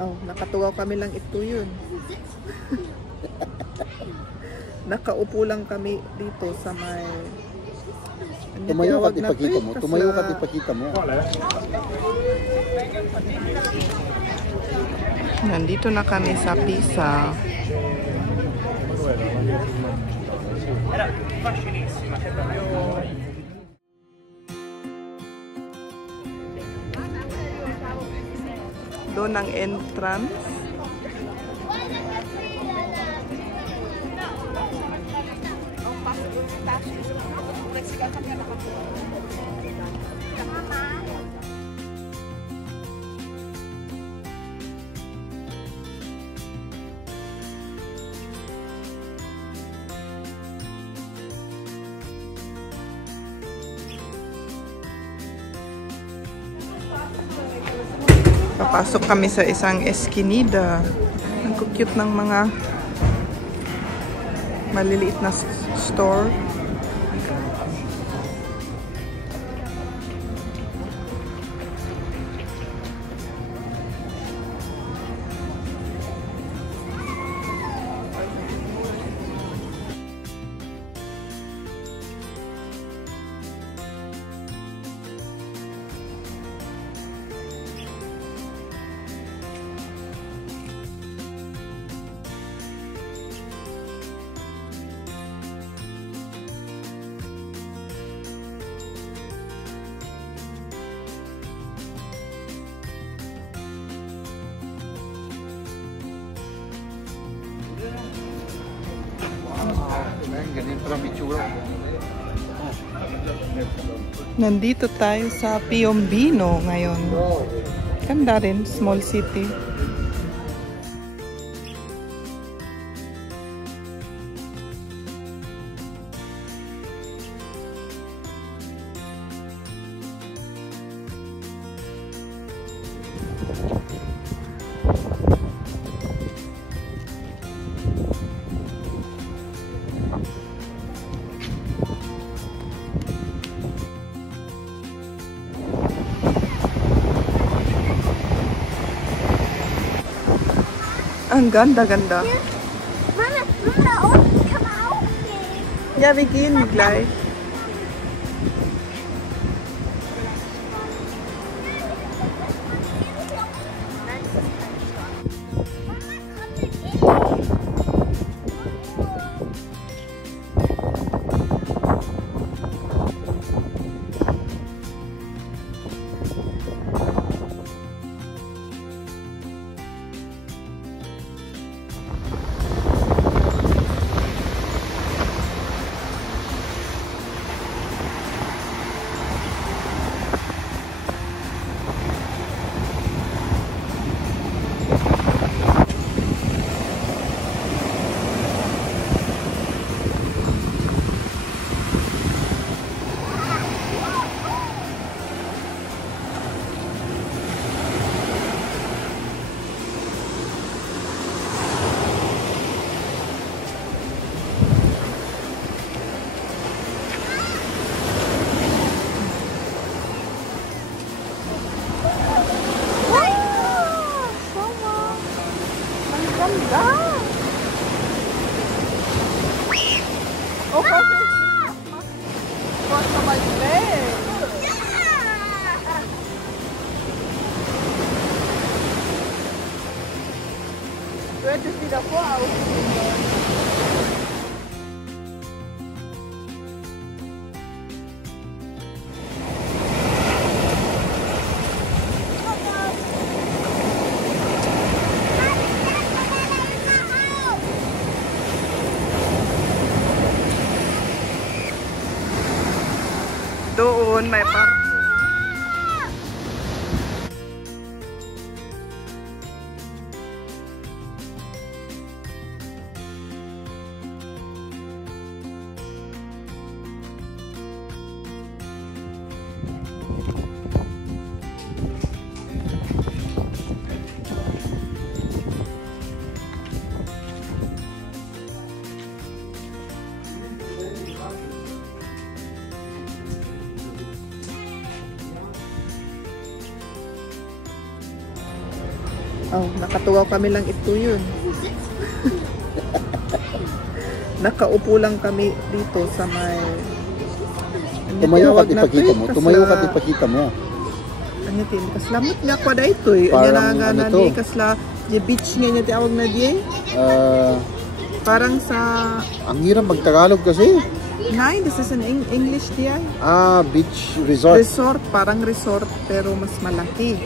Oh, nakatuwa kami lang ito yun. Nakaupo lang kami dito sa may... Tumayo ka, ipakita mo. Tumayo ka, ipakita mo. Nandito na kami sa Pisa. Doon ang entrance. Papasok kami sa isang eskinida. Ang cute ng mga maliliit na store. Nandito tayo sa Piombino ngayon. Ganda rin, small city. Ang ganda-ganda. Mama, come out. Ja, wir gehen gleich. Pwede sila po out. Doon may park. Oh, nakatuwa kami lang ito yun. Nakaupo lang kami dito sa may... Tumayo ka at ipakita mo. Tumayo ka at ipakita mo. Ano tin? Kaslamot nga kwa da ito eh. Ano na nga na di? Kasla, di beach nga niya tawag na di? Parang sa... Ang hirap mag-Tagalog kasi. Nay, this is an English di ay. Beach resort. Resort, parang resort pero mas malaki.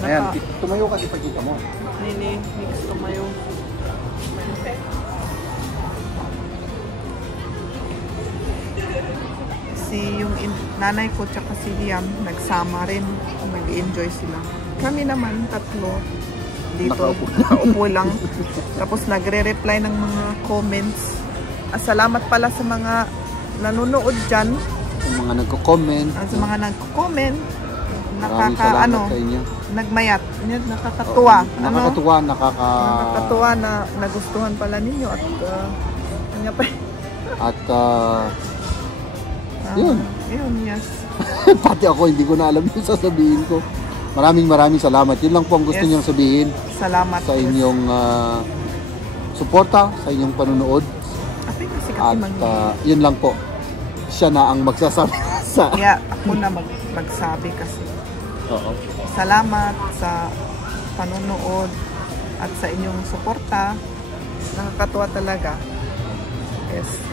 Ayan, tumayo ka at ipakita mo. Nini, mix tumayo. Yung nanay ko tsaka si Liam nagsama rin, nag-enjoy sila. Kami naman tatlo dito nakaupo lang, tapos nagre-reply ng mga comments. Salamat pala sa mga nanonood dyan, sa mga nagko-comment, nagmayat, nakakatuwa, nakakatuwa na nagustuhan pala ninyo at yun, yes. Pati ako hindi ko na alam yung sasabihin ko. Maraming salamat. Yun lang po ang gusto niyong sabihin. Salamat sa inyong suporta, sa inyong panunood. At yun lang po. Siya na ang magsasabi sa... ako na magsabi kasi. Oo. Salamat sa panunood at sa inyong suporta. Nakakatuwa talaga. Yes.